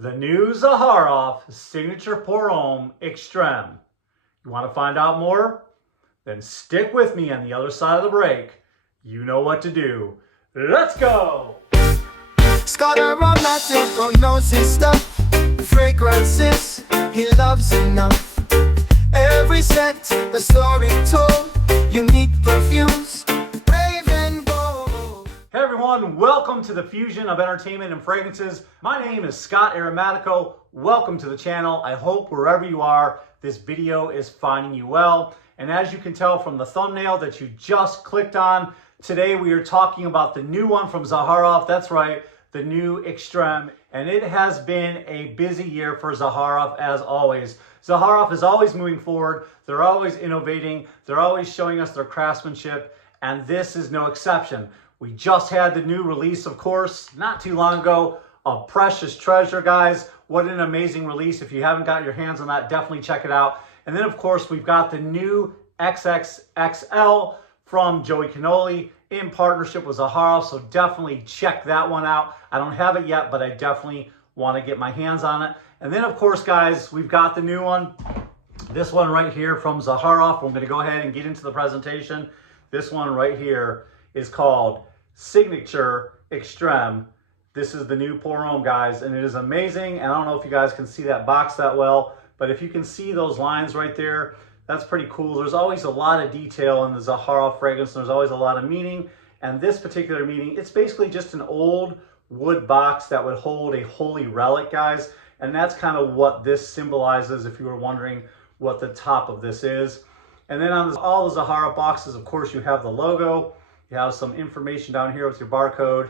The new Zaharoff Signature Pour Homme Extrême. You want to find out more? Then stick with me on the other side of the break. You know what to do. Let's go! Scott Aromatico knows his stuff. Fragrances he loves enough. Every scent a story told. Unique perfumes, brave and bold. Hey everyone, welcome to the fusion of entertainment and fragrances. My name is Scott Aromatico. Welcome to the channel. I hope wherever you are, this video is finding you well. And as you can tell from the thumbnail that you just clicked on, today we are talking about the new one from Zaharoff. That's right, the new Extrême. And it has been a busy year for Zaharoff as always. Zaharoff is always moving forward. They're always innovating. They're always showing us their craftsmanship. And this is no exception. We just had the new release, of course, not too long ago, of Precious Treasure, guys. What an amazing release. If you haven't got your hands on that, definitely check it out. And then, of course, we've got the new XXXL from Joey Cannoli in partnership with Zaharoff, so definitely check that one out. I don't have it yet, but I definitely want to get my hands on it. And then, of course, guys, we've got the new one. This one right here from Zaharoff. I'm going to go ahead and get into the presentation. This one right here is called Signature Extrême. This is the new Pour Homme, guys, and it is amazing. And I don't know if you guys can see that box that well, but if you can see those lines right there, that's pretty cool. There's always a lot of detail in the Zaharoff fragrance, and there's always a lot of meaning. And this particular meaning, it's basically just an old wood box that would hold a holy relic, guys. And that's kind of what this symbolizes, if you were wondering what the top of this is. And then on all the Zaharoff boxes, of course, you have the logo. You have some information down here with your barcode.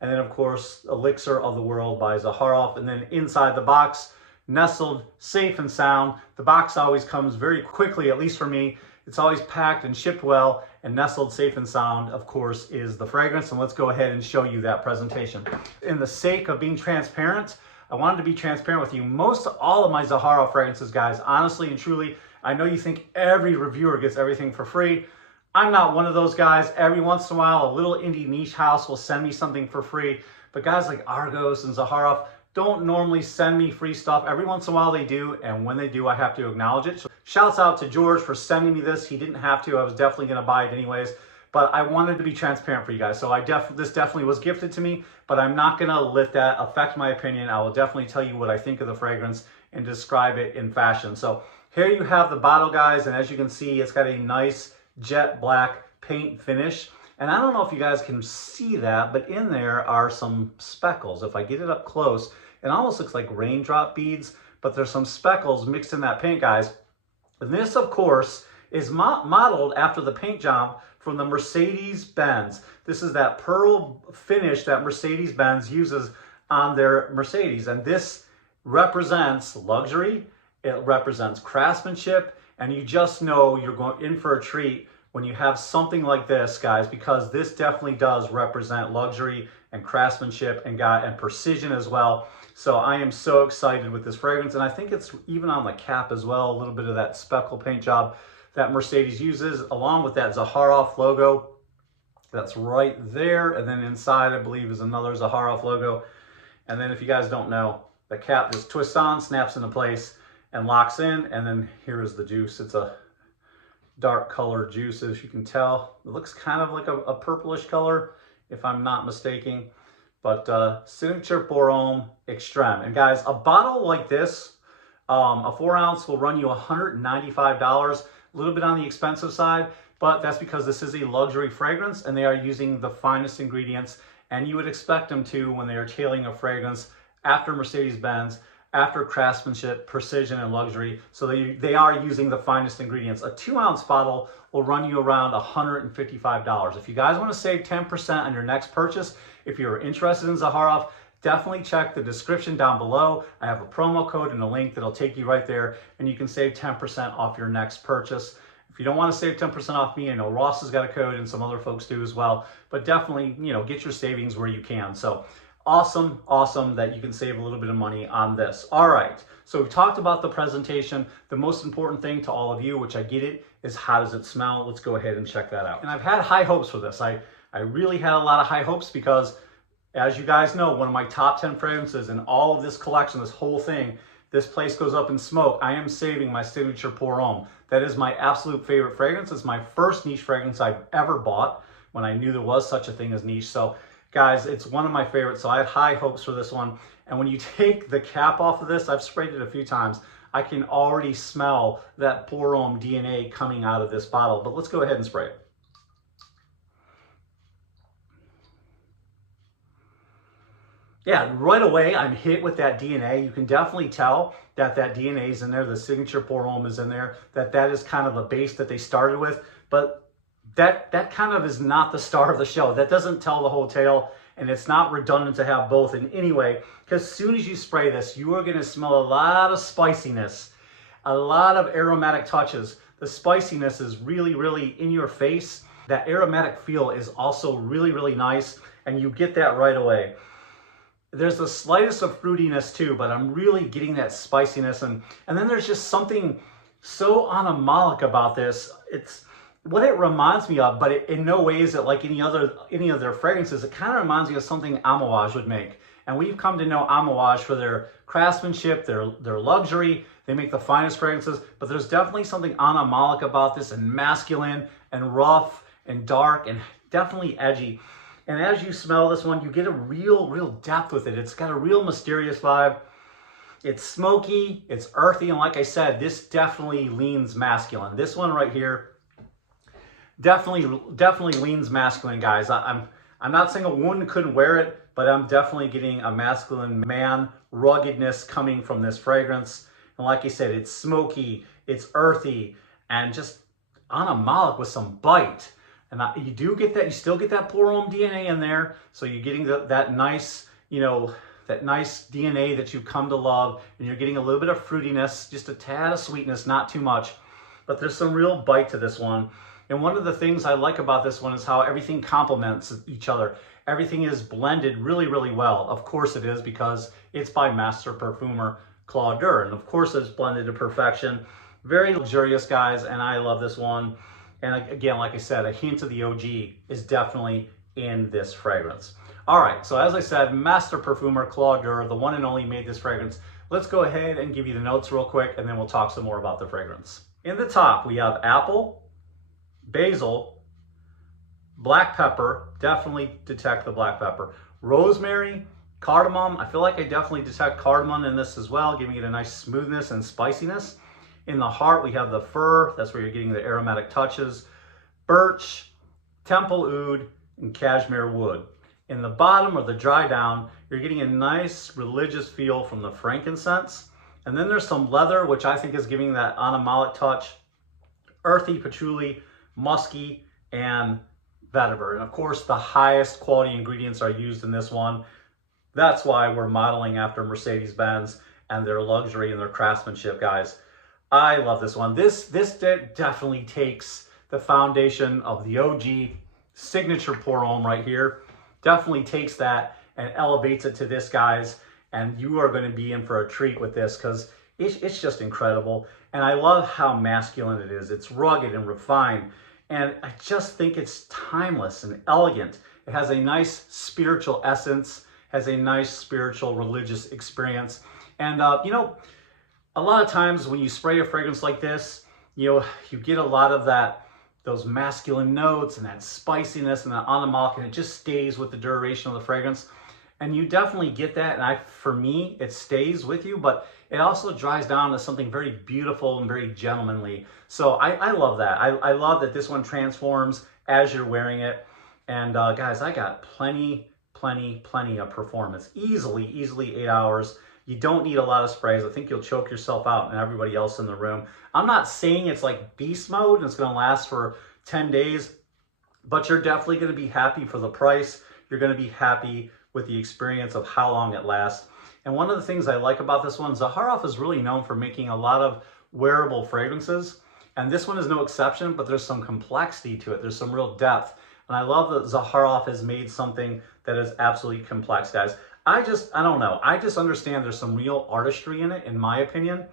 And then, of course, Elixir of the World by Zaharoff. And then inside the box, nestled safe and sound. The box always comes very quickly, at least for me. It's always packed and shipped well, and nestled safe and sound, of course, is the fragrance. And let's go ahead and show you that presentation. In the sake of being transparent, I wanted to be transparent with you. Most all of my Zaharoff fragrances, guys, honestly and truly, I know you think every reviewer gets everything for free. I'm not one of those guys. Every once in a while, a little indie niche house will send me something for free. But guys like Argos and Zaharoff don't normally send me free stuff. Every once in a while they do, and when they do, I have to acknowledge it. So shouts out to George for sending me this. He didn't have to. I was definitely going to buy it anyways, but I wanted to be transparent for you guys. So this definitely was gifted to me, but I'm not going to let that affect my opinion. I will definitely tell you what I think of the fragrance and describe it in fashion. So here you have the bottle, guys, and as you can see, it's got a nice jet black paint finish. And I don't know if you guys can see that, but in there are some speckles. If I get it up close, it almost looks like raindrop beads, but there's some speckles mixed in that paint, guys. And this, of course, is modeled after the paint job from the Mercedes-Benz. This is that pearl finish that Mercedes-Benz uses on their Mercedes. And this represents luxury, it represents craftsmanship, and you just know you're going in for a treat when you have something like this, guys, because this definitely does represent luxury and craftsmanship and precision as well. So I am so excited with this fragrance, and I think it's even on the cap as well, a little bit of that speckle paint job that Mercedes uses, along with that Zaharoff logo that's right there. And then inside, I believe, is another Zaharoff logo. And then if you guys don't know, the cap just twists on, snaps into place, and locks in. And then here is the juice. It's a dark color juice, as you can tell. It looks kind of like a purplish color, if I'm not mistaken. But Signature Pour Homme Extrême. And guys, a bottle like this, a 4 ounce will run you $195, a little bit on the expensive side, but that's because this is a luxury fragrance and they are using the finest ingredients, and you would expect them to when they are tailoring a fragrance after Mercedes-Benz, after craftsmanship, precision, and luxury. So they are using the finest ingredients. A 2 ounce bottle will run you around $155. If you guys want to save 10% on your next purchase, if you're interested in Zaharoff, definitely check the description down below. I have a promo code and a link that'll take you right there, and you can save 10% off your next purchase. If you don't want to save 10% off me, I know Ross has got a code and some other folks do as well, but definitely, get your savings where you can. So awesome, awesome that you can save a little bit of money on this. All right, so we've talked about the presentation. The most important thing to all of you, which I get it, is how does it smell? Let's go ahead and check that out. And I've had high hopes for this. I really had a lot of high hopes because As you guys know, one of my top 10 fragrances in all of this collection, this whole thing, this place goes up in smoke. I am saving my signature Pour Homme. That is my absolute favorite fragrance. It's my first niche fragrance I've ever bought when I knew there was such a thing as niche. So guys, it's one of my favorites. So I had high hopes for this one. And when you take the cap off of this, I've sprayed it a few times, I can already smell that Pour Homme DNA coming out of this bottle. But let's go ahead and spray it. Yeah, right away I'm hit with that DNA. You can definitely tell that that DNA is in there. The signature Pour Homme is in there. That is kind of a base that they started with. But that kind of is not the star of the show. That doesn't tell the whole tale, and it's not redundant to have both in any way, because as soon as you spray this, you are going to smell a lot of spiciness, a lot of aromatic touches. The spiciness is really, really in your face. That aromatic feel is also really, really nice, and you get that right away. There's the slightest of fruitiness too, but I'm really getting that spiciness, and then there's just something so animalic about this. It's what it reminds me of, but in no way is it like any of their fragrances. It kind of reminds me of something Sauvage would make. And we've come to know Sauvage for their craftsmanship, their luxury. They make the finest fragrances, but there's definitely something animalic about this, and masculine and rough and dark and definitely edgy. And as you smell this one, you get a real depth with it. It's got a real mysterious vibe. It's smoky, it's earthy, and like I said, this definitely leans masculine. This one right here definitely leans masculine, guys. I'm not saying a woman couldn't wear it, but I'm definitely getting a masculine man ruggedness coming from this fragrance. And like I said, it's smoky, it's earthy, and just animalic with some bite. And you do get that, you still get that Pour Homme DNA in there. So you're getting that nice, that nice DNA that you come to love. And you're getting a little bit of fruitiness, just a tad of sweetness, not too much. But there's some real bite to this one. And one of the things I like about this one is how everything complements each other. Everything is blended really, really well. Of course it is, because it's by master perfumer Claude Durr. And of course it's blended to perfection. Very luxurious, guys, and I love this one. And again, like I said, a hint of the OG is definitely in this fragrance. All right, so as I said, master perfumer Claude Durr, the one and only, made this fragrance. Let's go ahead and give you the notes real quick, and then we'll talk some more about the fragrance. In the top, we have apple, basil, black pepper, definitely detect the black pepper, rosemary, cardamom. I feel like I definitely detect cardamom in this as well, giving it a nice smoothness and spiciness. In the heart, we have the fir. That's where you're getting the aromatic touches. Birch, temple oud, and cashmere wood. In the bottom, or the dry down, you're getting a nice religious feel from the frankincense. And then there's some leather, which I think is giving that animalic touch. Earthy, patchouli, musky, and vetiver. And of course, the highest quality ingredients are used in this one. That's why we're modeling after Mercedes-Benz and their luxury and their craftsmanship, guys. I love this one. This definitely takes the foundation of the OG signature Pour Homme right here. Definitely takes that and elevates it to this, guys. And you are going to be in for a treat with this, because it's just incredible. And I love how masculine it is. It's rugged and refined. And I just think it's timeless and elegant. It has a nice spiritual essence, has a nice spiritual religious experience. And, a lot of times when you spray a fragrance like this, you get a lot of those masculine notes and that spiciness and that animalic, and it just stays with the duration of the fragrance. And you definitely get that, and for me, it stays with you, but it also dries down to something very beautiful and very gentlemanly. So I love that. I love that this one transforms as you're wearing it. And guys, I got plenty of performance. Easily 8 hours. You don't need a lot of sprays. I think you'll choke yourself out and everybody else in the room. I'm not saying it's like beast mode and it's going to last for 10 days, but you're definitely going to be happy for the price. You're going to be happy with the experience of how long it lasts. And one of the things I like about this one, Zaharoff is really known for making a lot of wearable fragrances. And this one is no exception, but there's some complexity to it. There's some real depth. And I love that Zaharoff has made something that is absolutely complex, guys. I don't know. I just understand there's some real artistry in it, in my opinion.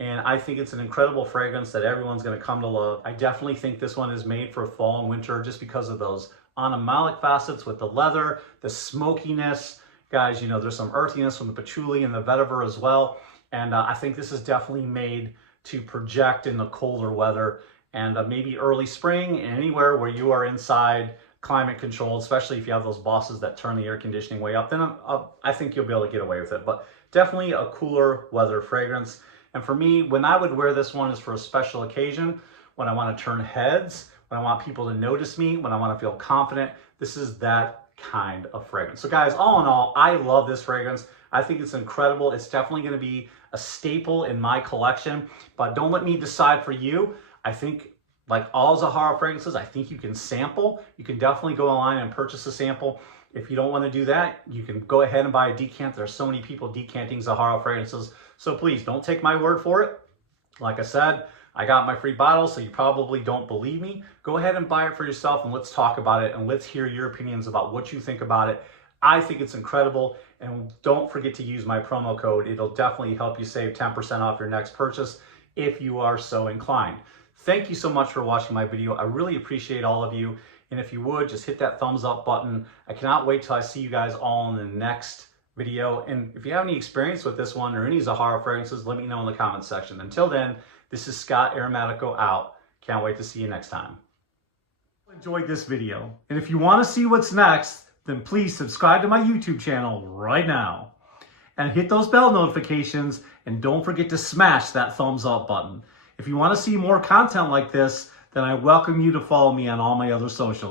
And I think it's an incredible fragrance that everyone's going to come to love. I definitely think this one is made for fall and winter just because of those animalic facets with the leather, the smokiness, Guys, you know, there's some earthiness from the patchouli and the vetiver as well. And I think this is definitely made to project in the colder weather and maybe early spring, and anywhere where you are inside, climate controlled, especially if you have those bosses that turn the air conditioning way up, then I think you'll be able to get away with it. But definitely a cooler weather fragrance. And for me, when I would wear this one is for a special occasion, when I want to turn heads, when I want people to notice me, when I want to feel confident. This is that kind of fragrance. So guys, all in all, I love this fragrance. I think it's incredible. It's definitely going to be a staple in my collection, but don't let me decide for you. I think, like all Zaharoff fragrances, I think you can sample. You can definitely go online and purchase a sample. If you don't want to do that, you can go ahead and buy a decant. There's so many people decanting Zaharoff fragrances. So please don't take my word for it. Like I said, I got my free bottle, so you probably don't believe me. Go ahead and buy it for yourself and let's talk about it and let's hear your opinions about what you think about it. I think it's incredible, and don't forget to use my promo code. It'll definitely help you save 10% off your next purchase if you are so inclined. Thank you so much for watching my video. I really appreciate all of you. And if you would, just hit that thumbs up button. I cannot wait till I see you guys all in the next video. And if you have any experience with this one or any Zaharoff fragrances, let me know in the comments section. Until then, this is Scott Aromatico out. Can't wait to see you next time. Enjoyed this video. And if you want to see what's next, then please subscribe to my YouTube channel right now. And hit those bell notifications, and don't forget to smash that thumbs up button. If you want to see more content like this, then I welcome you to follow me on all my other socials.